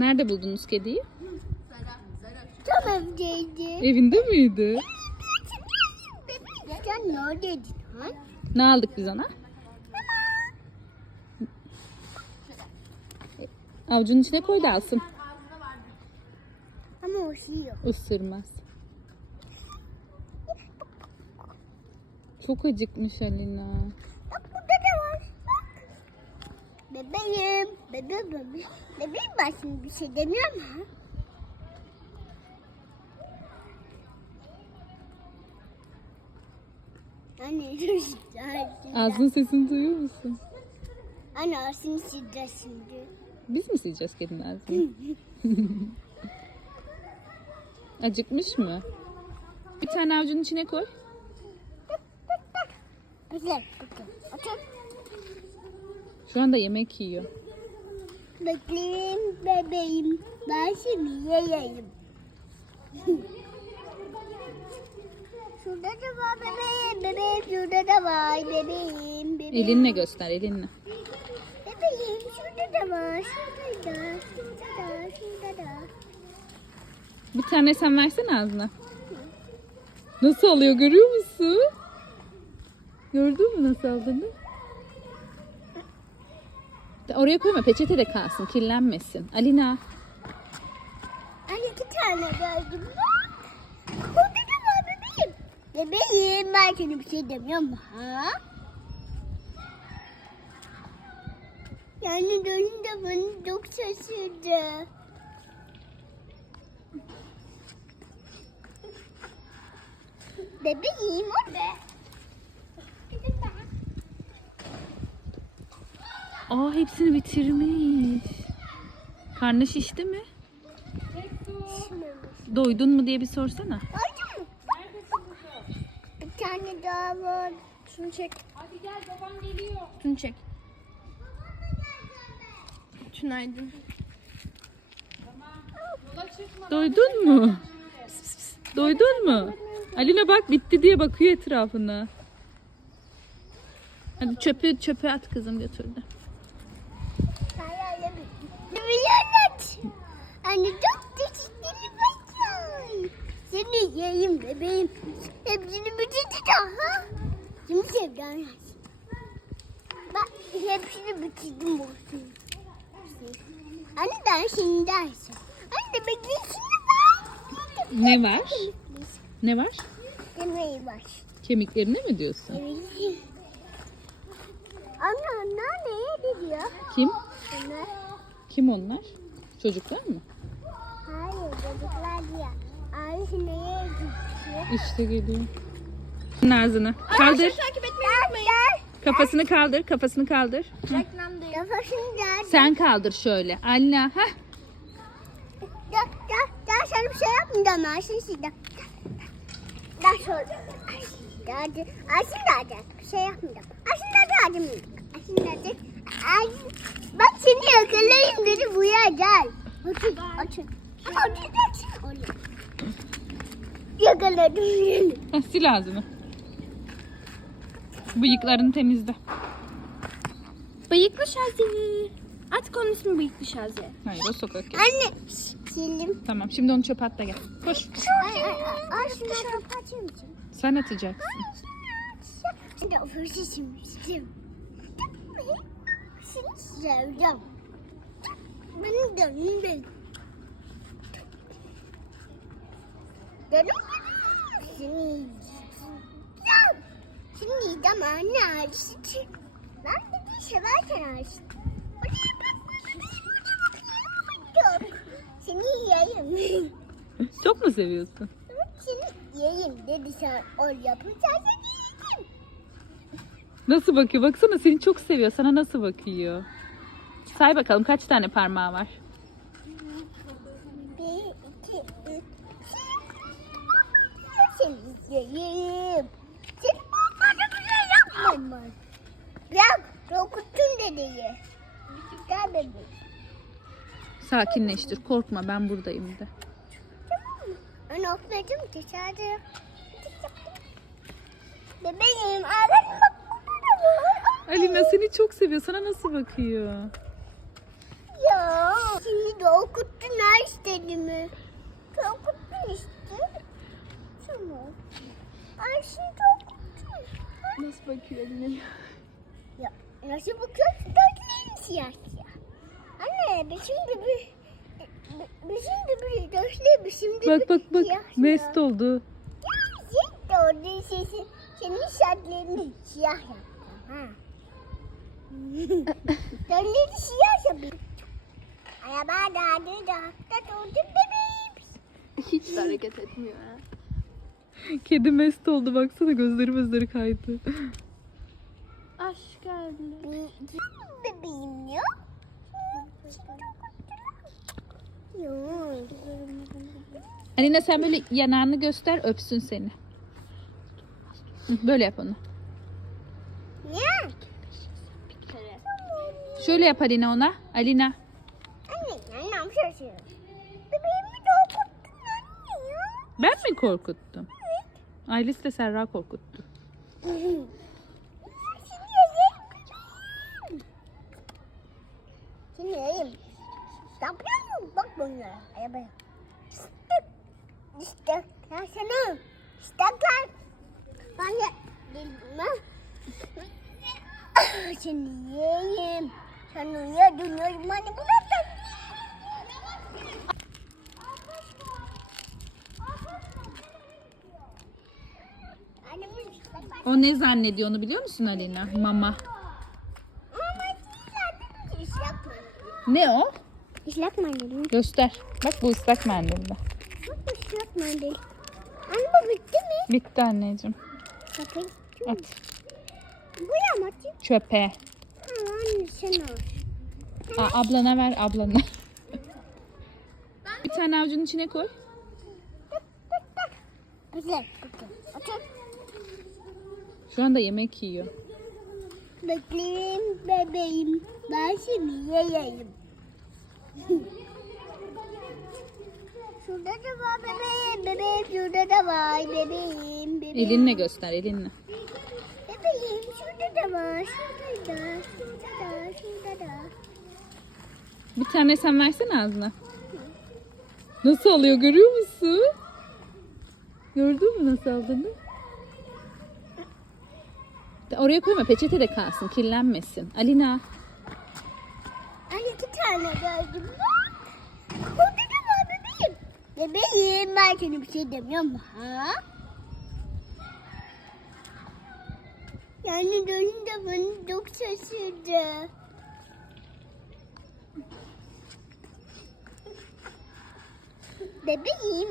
Nerede buldunuz kediyi? Tam evdeydi. Evinde miydi? Sen neredeydin ha? Ne aldık biz ona? Avucunun içine koy da alsın. Ama o şey. Isırmaz. Çok acıkmış Alina. Bak burada da var. Bak. Bebeğim. Bebeğim bebeğim. Bebeğim ben şimdi bir şey demiyorum ha. Anne. Ağzının sesini duyuyor musun? Anne aslında sidra şimdi. Biz mi sileceğiz kedinin ağzını? Acıkmış mı? Bir tane avucunun içine koy. Güzel. Bakın. Otur. Şu anda yemek yiyor. Bekleyin bebeğim. Ben şimdi yiyeyim. Şurada da var bebeğim. Bebeğim şurada da var. Bebeğim. Bebeğim. Elinle göster elinle. Bebeğim şurada da var. Şurada da. Şurada da. Şurada da. Bir tane sen versene ağzına. Nasıl alıyor görüyor musun? Gördün mü nasıl aldığını? Oraya koyma peçete de kalsın kirlenmesin. Alina Ay iki tane gördüm. Orada da var bebeğim. Bebeğim ben sana bir şey demiyorum ha. Yani dönünce beni çok şaşırdı. Bebeğim o Aa hepsini bitirmiş. Karnı şişti mi? Şişmemiş. Doydun mu diye bir sorsana. Oldu mu? Bir tane daha var. Şunu çek. Hadi gel baban geliyor. Şunu çek. Tünaydın. Doydun mu? Doydun mu? Alina bak bitti diye bakıyor etrafına. Hadi çöpü çöpe at kızım götürdü. Anne çok teşekkür ederim. Seni yiyeyim bebeğim. Hepsini bitirdi daha. Şimdi sevdan Bak hepsini bitirdim olsun. Anne ben şimdi dersin. Anne bekleyin şimdi Ne var? Ne var? Demeyi var. Kemiklerine mi diyorsun? Evet. Anne onlar neye gidiyor? Kim? Onlar. Kim onlar? Çocuklar mı? Hayır çocuklar diyor. Ayşe neye gidiyor? İşte geliyor. Ağzını. Kaldır. takip etmeyi unutmayın. Kafasını kaldır. Kafasını kaldır. Kafasını da. Sen kaldır şöyle. Alina. Heh. Gel gel gel sana bir şey yapmayacağım Ayşe şimdi. Gel şöyle. Ayşe nerede? Bir şey yapmayacağım. Ayşe nerede acım? Nerede? Ayşe. Bak seni yakalayayım dedi buraya gel. Açın açın. Yakaladım seni. Heh, sil ağzını. Bıyıklarını temizle. Bıyıklı şazi. At konusunu bıyıklı şazi. Hayır o sokak. Anne. Silim. Tamam şimdi onu çöpe at da gel. Koş. Ay ay ay. Ay şunu kapatır mısın? Sen atacaksın. Şimdi ofisi şimdi. Seni seveceğim. Benim canım benim. Benim. Seni yiyeceğim. Seni yiyeceğim anne ağrısı çık. Ben de bir severken ağrısı. Oraya bak. Çok. Seni yiyeyim. Çok mu seviyorsun? Seni yiyeyim dedi sen. Ol yiyeceğim. Nasıl bakıyor? Baksana seni çok seviyor. Sana nasıl bakıyor? Say bakalım kaç tane parmağı var? Bir, iki, üç. Seni yiyeyim. Seni bana bir şey yapmam. Bırak, korkuttun dedeyi. Gel bebeğim. Sakinleştir. Korkma ben buradayım de. Tamam mı? Ben okuyacağım dışarıda. Bebeğim, ağlarım bak burada da var. Alina seni çok seviyor. Sana nasıl bakıyor? Ya. Şimdi de okuttun her istediğimi. Okuttun işte. Tamam. Ay şimdi okuttun. Nasıl bakıyor eline? Ya nasıl bakıyorsun? Gözlerin siyah siyah. Anne biz şimdi bir biz şimdi bir gözleri biz şimdi Bak bak bak mest oldu. Gerçek de orada sesi senin şartlarını siyah yaptım. Ha. Gözleri siyah yapayım. Araba dağdı da da durdu bebeğim. Hiç de hareket etmiyor ha. Kedi mest oldu baksana gözleri gözleri kaydı. Aşk geldi. Bebeğim ya. Yok. Alina sen böyle yanağını göster öpsün seni. Böyle yap onu. Kere. Şöyle yap Alina ona. Alina. Anne, annem şaşırıyor. Bebeğimi de okuttun anne ya. Ben mi korkuttum? Aylis de Serra korkuttu. Şimdi yiyeyim. Şimdi yiyeyim. Yapıyor musun? Bak bunlara. Arabaya. İşte. İşte. Ya sana. İşte kal. Ben de. Bilmem. Şimdi yiyeyim. Sen uya dönüyorum. Hani bu da Annemin işte bak. O ne zannediyor onu biliyor musun Alina? Mama. Ne o? Islak mendil. Göster. Bak bu ıslak mendilde. Bak ıslak mendil. Anne bu bitti mi? Bitti anneciğim. Bakın. At. Bu ya Mati. Çöpe. Ha, anne sen al. Aa, ablana ver ablana. Bir tane avucunun içine koy. Güzel. Güzel. Otur. Şu anda yemek yiyor. Bekleyin bebeğim. Ben şimdi yiyeyim. Şurada da var bebeğim. Bebeğim şurada da var. Bebeğim. Bebeğim. Elinle göster elinle. Bebeğim şurada da var. Şurada da. Şurada da. Şurada da. Bir tane sen versene ağzına. Nasıl alıyor görüyor musun? Gördün mü nasıl aldığını? Oraya koyma peçete de kalsın kirlenmesin. Alina. Ay iki tane gördüm bak. Orada da var bebeğim. Bebeğim ben sana bir şey demiyorum ha. Yani dönünce beni çok şaşırdı. Bebeğim